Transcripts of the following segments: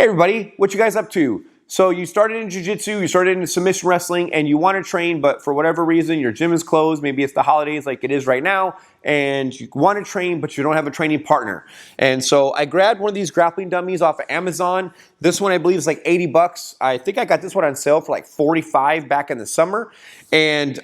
Hey everybody, what you guys up to? So you started in jiu-jitsu, you started in submission wrestling, and you want to train, but for whatever reason, your gym is closed. Maybe it's the holidays like it is right now, and you want to train, but you don't have a training partner. And so I grabbed one of these grappling dummies off of Amazon. This one I believe is like 80 bucks. I think I got this one on sale for like 45 back in the summer. And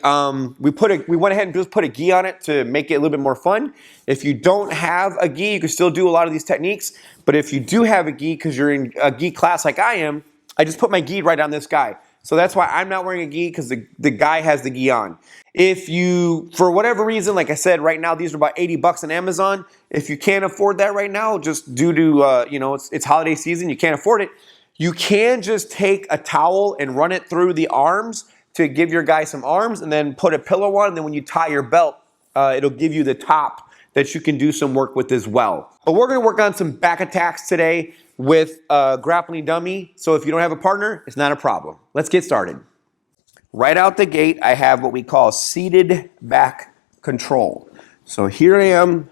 we went ahead and just put a gi on it to make it a little bit more fun. If you don't have a gi, you can still do a lot of these techniques. But if you do have a gi, because you're in a gi class like I am, I just put my gi right on this guy. So that's why I'm not wearing a gi, because the guy has the gi on. If you, for whatever reason, like I said, right now these are about 80 bucks on Amazon. If you can't afford that right now, just due to, it's holiday season, you can't afford it, you can just take a towel and run it through the arms to give your guy some arms, and then put a pillow on, and then when you tie your belt, it'll give you the top that you can do some work with as well. But we're gonna work on some back attacks today with a grappling dummy. So if you don't have a partner, it's not a problem. Let's get started. Right out the gate, I have what we call seated back control. So here I am,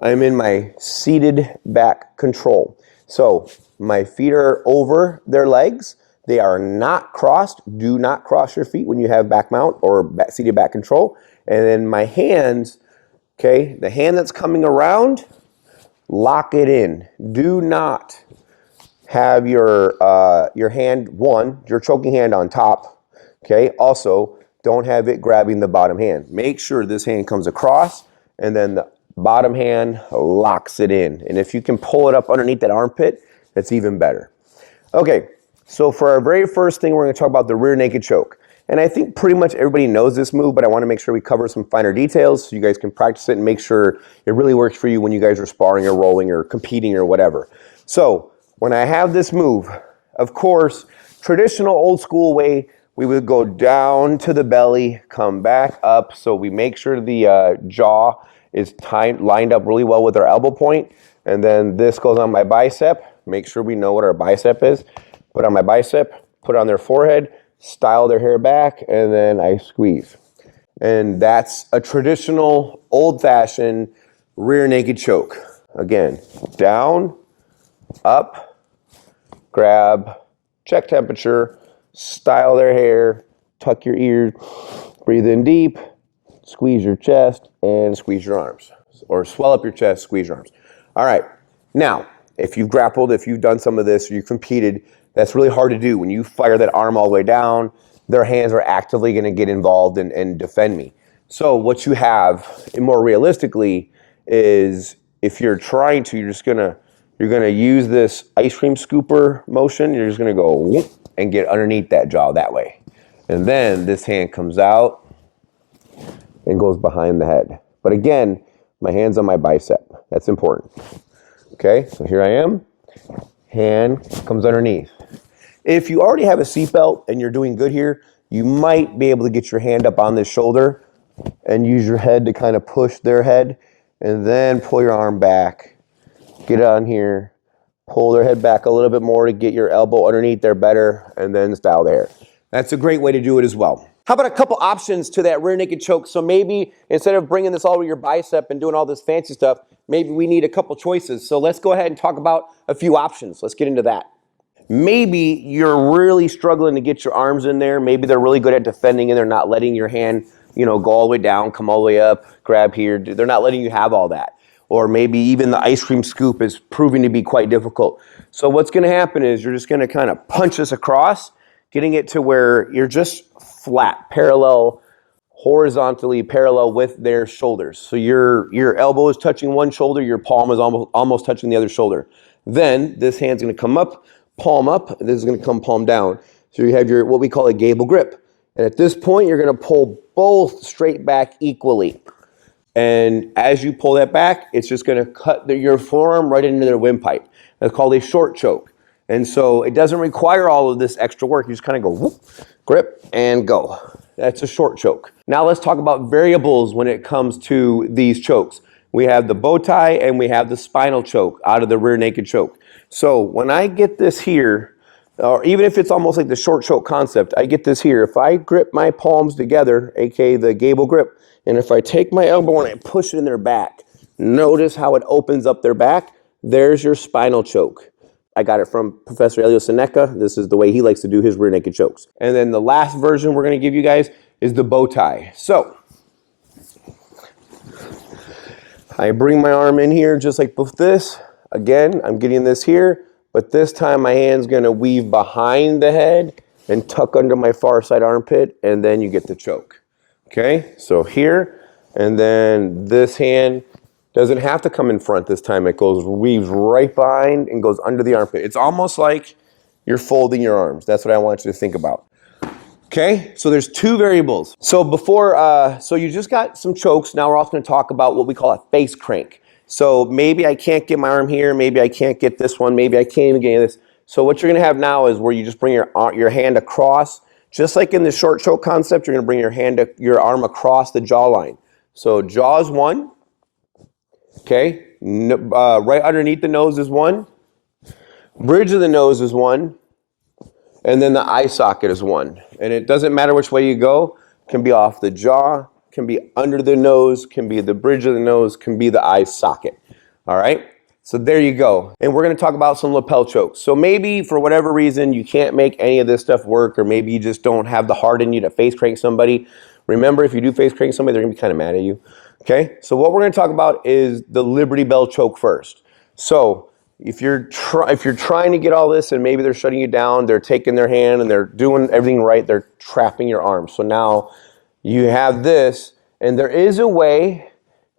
I'm in my seated back control. So my feet are over their legs. They are not crossed. Do not cross your feet when you have back mount or seated back control. And then my hands, okay, the hand that's coming around, lock it in. Do not have your hand, your choking hand on top, okay? Also, don't have it grabbing the bottom hand. Make sure this hand comes across, and then the bottom hand locks it in. And if you can pull it up underneath that armpit, that's even better. Okay, so for our very first thing, we're gonna talk about the rear naked choke. And I think pretty much everybody knows this move, but I wanna make sure we cover some finer details so you guys can practice it and make sure it really works for you when you guys are sparring or rolling or competing or whatever. So when I have this move, of course, traditional old school way, we would go down to the belly, come back up, so we make sure the jaw is lined up really well with our elbow point, and then this goes on my bicep. Make sure we know what our bicep is. Put on my bicep, put on their forehead, style their hair back, and then I squeeze. And that's a traditional, old-fashioned rear naked choke. Again, down, up, grab, check temperature, style their hair, tuck your ears, breathe in deep, squeeze your chest, and squeeze your arms. Or swell up your chest, squeeze your arms. All right, now, if you've grappled, if you've done some of this, or you've competed, that's really hard to do. When you fire that arm all the way down, their hands are actively gonna get involved and defend me. So what you have, and more realistically, is if you're trying to, you're gonna use this ice cream scooper motion. You're just gonna go whoop and get underneath that jaw that way. And then this hand comes out and goes behind the head. But again, my hand's on my bicep. That's important. Okay, so here I am. Hand comes underneath. If you already have a seatbelt and you're doing good here, you might be able to get your hand up on this shoulder and use your head to kind of push their head, and then pull your arm back. Get on here, pull their head back a little bit more to get your elbow underneath there better, and then style the hair. That's a great way to do it as well. How about a couple options to that rear naked choke? So maybe instead of bringing this all over your bicep and doing all this fancy stuff, maybe we need a couple choices. So let's go ahead and talk about a few options. Let's get into that. Maybe you're really struggling to get your arms in there. Maybe they're really good at defending and they're not letting your hand, go all the way down, come all the way up, grab here. They're not letting you have all that. Or maybe even the ice cream scoop is proving to be quite difficult. So what's gonna happen is you're just gonna kind of punch this across, getting it to where you're just flat, horizontally parallel with their shoulders. So your elbow is touching one shoulder, your palm is almost touching the other shoulder. Then this hand's gonna come up, palm up, this is gonna come palm down. So you have your, what we call a gable grip. And at this point, you're gonna pull both straight back equally. And as you pull that back, it's just gonna cut your forearm right into their windpipe. That's called a short choke. And so it doesn't require all of this extra work. You just kind of go whoop, grip, and go. That's a short choke. Now let's talk about variables when it comes to these chokes. We have the bow tie and we have the spinal choke out of the rear naked choke. So when I get this here, or even if it's almost like the short choke concept, I get this here. If I grip my palms together, aka the gable grip, and if I take my elbow and I push it in their back, notice how it opens up their back. There's your spinal choke. I got it from Professor Elio Seneca. This is the way he likes to do his rear naked chokes. And then the last version we're going to give you guys is the bow tie. So I bring my arm in here just like this. Again, I'm getting this here, but this time my hand's going to weave behind the head and tuck under my far side armpit, and then you get the choke. Okay, so here, and then this hand doesn't have to come in front this time. It goes, weaves right behind and goes under the armpit. It's almost like you're folding your arms. That's what I want you to think about. Okay, so there's two variables. So so you just got some chokes. Now we're also going to talk about what we call a face crank. So maybe I can't get my arm here. Maybe I can't get this one. Maybe I can't even get this. So what you're going to have now is where you just bring your hand across. Just like in the short choke concept, you're going to bring your arm across the jawline. So jaw is one. Okay, right underneath the nose is one. Bridge of the nose is one. And then the eye socket is one. And it doesn't matter which way you go. Can be off the jaw, can be under the nose, can be the bridge of the nose, can be the eye socket. All right? So there you go. And we're going to talk about some lapel chokes. So maybe for whatever reason you can't make any of this stuff work, or maybe you just don't have the heart in you to face crank somebody. Remember, if you do face crank somebody, they're going to be kind of mad at you. Okay? So what we're going to talk about is the Liberty Bell choke first. So if you're trying to get all this and maybe they're shutting you down, they're taking their hand and they're doing everything right, they're trapping your arm. So now you have this, and there is a way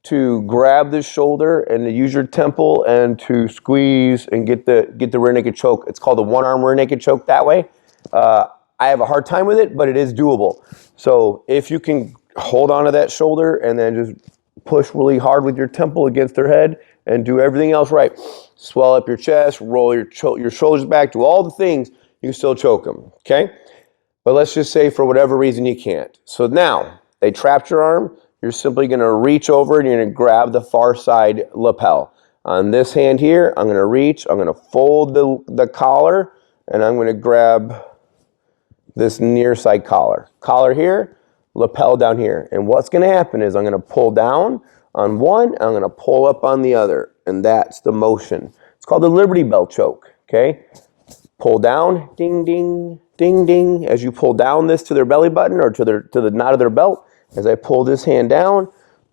to grab this shoulder and to use your temple and to squeeze and get the rear naked choke. It's called the one arm rear naked choke that way. I have a hard time with it, but it is doable. So if you can hold on to that shoulder and then just push really hard with your temple against their head and do everything else right. Swell up your chest, roll your shoulders back, do all the things, you can still choke them, okay? But let's just say for whatever reason you can't. So now, they trapped your arm, you're simply gonna reach over and you're gonna grab the far side lapel. On this hand here, I'm gonna reach, I'm gonna fold the collar, and I'm gonna grab this near side collar. Collar here, lapel down here. And what's gonna happen is I'm gonna pull down on one, I'm gonna pull up on the other, and that's the motion. It's called the Liberty Bell choke, okay? Pull down, ding, ding, ding, ding. As you pull down this to their belly button or to the knot of their belt, as I pull this hand down,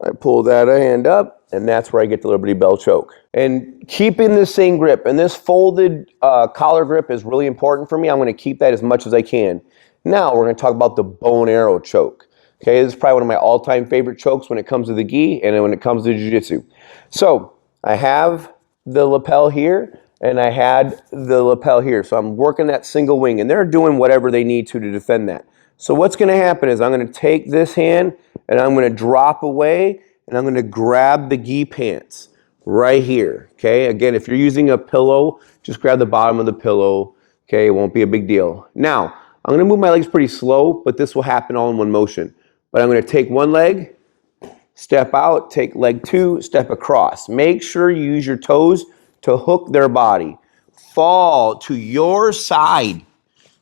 I pull that hand up, and that's where I get the Liberty Bell choke. And keeping the same grip, and this folded collar grip is really important for me. I'm gonna keep that as much as I can. Now we're gonna talk about the bow and arrow choke. Okay, this is probably one of my all-time favorite chokes when it comes to the gi and when it comes to jiu-jitsu. So I have the lapel here and I had the lapel here. So I'm working that single wing and they're doing whatever they need to defend that. So what's going to happen is I'm going to take this hand and I'm going to drop away and I'm going to grab the gi pants right here. Okay, again, if you're using a pillow, just grab the bottom of the pillow. Okay, it won't be a big deal. Now, I'm going to move my legs pretty slow, but this will happen all in one motion. But I'm going to take one leg, step out, take leg two, step across. Make sure you use your toes to hook their body. Fall to your side.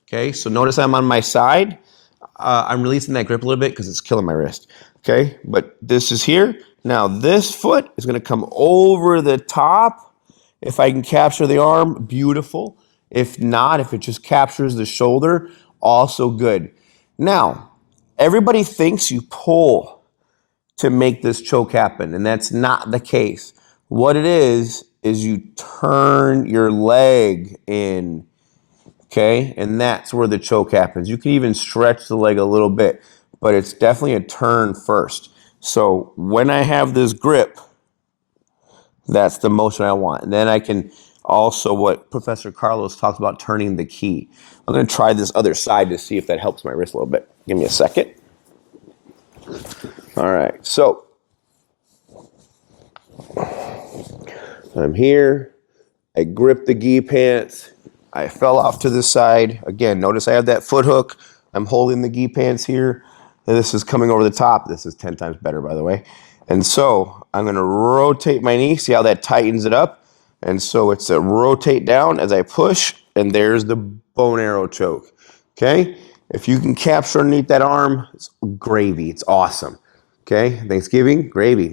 Okay, so notice I'm on my side. I'm releasing that grip a little bit because it's killing my wrist. Okay, but this is here. Now this foot is going to come over the top. If I can capture the arm, beautiful. If not, if it just captures the shoulder, also good. Now, everybody thinks you pull to make this choke happen, and that's not the case. What it is you turn your leg in, okay? And that's where the choke happens. You can even stretch the leg a little bit, but it's definitely a turn first. So when I have this grip, that's the motion I want. And then I can also, what Professor Carlos talks about, turning the key. I'm going to try this other side to see if that helps my wrist a little bit. Give me a second. All right, so I'm here. I grip the gi pants. I fell off to the side. Again, notice I have that foot hook. I'm holding the gi pants here. And this is coming over the top. This is 10 times better, by the way. And so I'm going to rotate my knee. See how that tightens it up? And so it's a rotate down as I push, and there's the bow and arrow choke. Okay? If you can capture underneath that arm, it's gravy. It's awesome. Okay? Thanksgiving, gravy.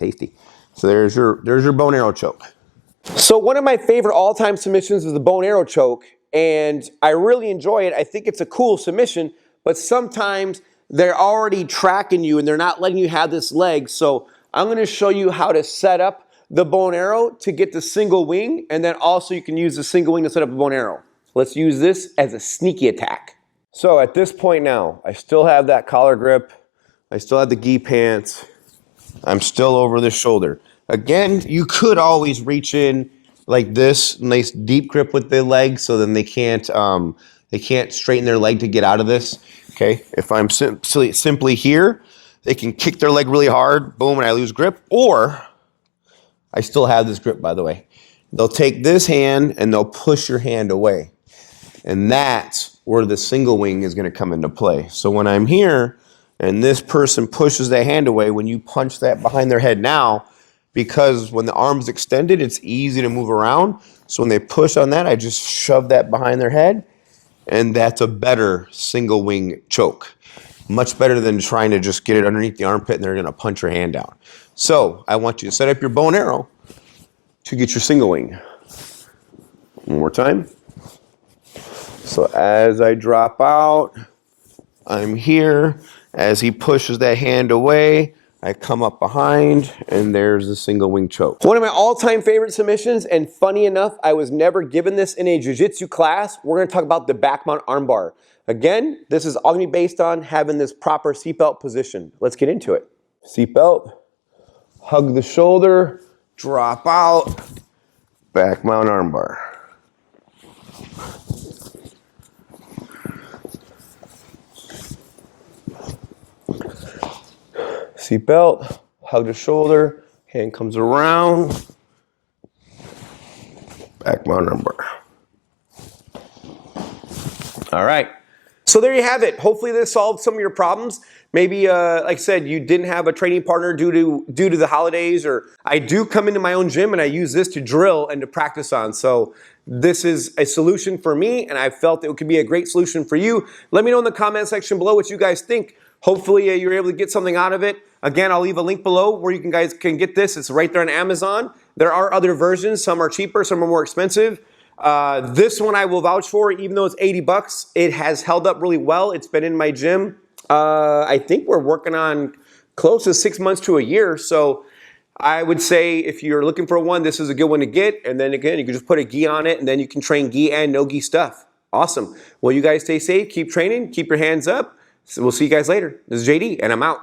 Tasty. So there's your bow and arrow choke. So one of my favorite all-time submissions is the bow and arrow choke, and I really enjoy it. I think it's a cool submission, but sometimes they're already tracking you and they're not letting you have this leg. So I'm going to show you how to set up the bow and arrow to get the single wing, and then also you can use the single wing to set up a bow and arrow. Let's use this as a sneaky attack. So at this point now, I still have that collar grip. I still have the gi pants. I'm still over the shoulder. Again, you could always reach in like this, nice deep grip with the leg, so then they can't straighten their leg to get out of this. Okay, if I'm simply here, they can kick their leg really hard, boom, and I lose grip. Or I still have this grip, by the way. They'll take this hand and they'll push your hand away, and that's where the single wing is going to come into play. So when I'm here and this person pushes that hand away, when you punch that behind their head now, because when the arm's extended, it's easy to move around. So when they push on that, I just shove that behind their head, and that's a better single wing choke. Much better than trying to just get it underneath the armpit and they're going to punch your hand down. So I want you to set up your bow and arrow to get your single wing. One more time. So as I drop out, I'm here. As he pushes that hand away, I come up behind, and there's the single wing choke. One of my all-time favorite submissions, and funny enough, I was never given this in a jiu-jitsu class. We're gonna talk about the back mount armbar. Again, this is all gonna be based on having this proper seatbelt position. Let's get into it. Seatbelt, hug the shoulder, drop out, back mount armbar. Seatbelt, hug the shoulder, hand comes around, back mount armbar. All right. So there you have it. Hopefully this solved some of your problems. Maybe, like I said, you didn't have a training partner due to the holidays, or I do come into my own gym and I use this to drill and to practice on. So this is a solution for me, and I felt it could be a great solution for you. Let me know in the comment section below what you guys think. Hopefully you're able to get something out of it. Again, I'll leave a link below where you guys can get this. It's right there on Amazon. There are other versions. Some are cheaper, some are more expensive. This one I will vouch for, even though it's 80 bucks. It has held up really well. It's been in my gym. I think we're working on close to 6 months to a year. So I would say if you're looking for one, this is a good one to get. And then again, you can just put a gi on it, and then you can train gi and no gi stuff. Awesome. Well, you guys stay safe, keep training, keep your hands up. So we'll see you guys later. This is JD, and I'm out.